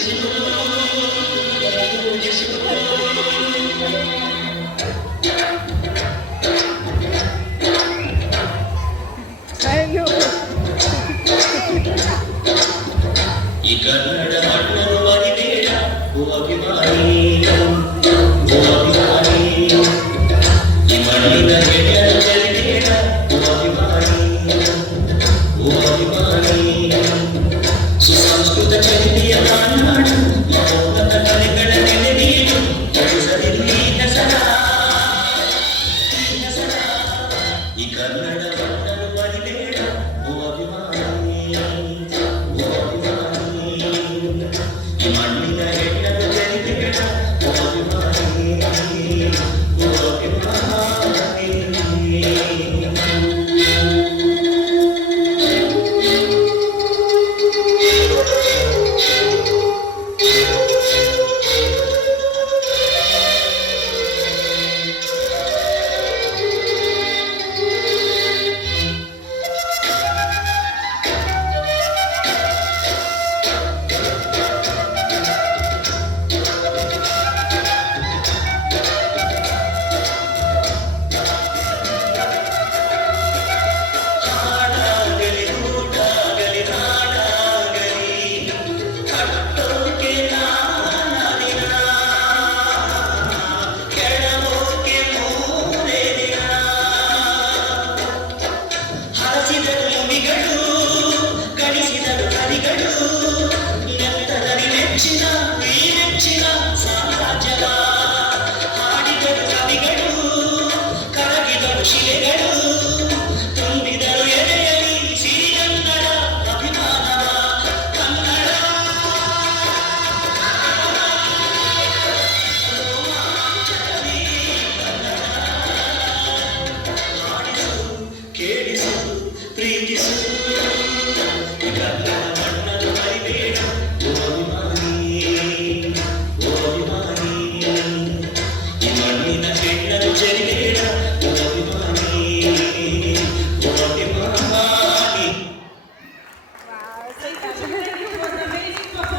ಈ ಕನ್ನಡ ಮಣ್ಣನ್ನು ಮರಿಬೇಡ ಓ ಅಭಿಮಾನಿ, ಓ ಅಭಿಮಾನಿ, ಈ ಮಣ್ಣಿನ ಗೆಳೆಯರ ಮರಿಬೇಡ ಓ ಅಭಿಮಾನಿ, ಓ ಅಭಿಮಾನಿ. ಸುಸಂಸ್ಕೃತ ಚರಿತೆಯ ನಾಡು ಮಹೋನ್ನತ ಕಲೆಗಳ ನೆಲೆ ನೀಡು, ಪರಿಸರಿಲ್ಲಿ ಹೆಸರ ಈ ಕನ್ನಡ ಮಣ್ಣನ್ನು ಮರಿಬೇಡ ಓ ಅಭಿಮಾನಿ, ಓ ಅಭಿಮಾನಿ, ಈ ಮಣ್ಣಿನ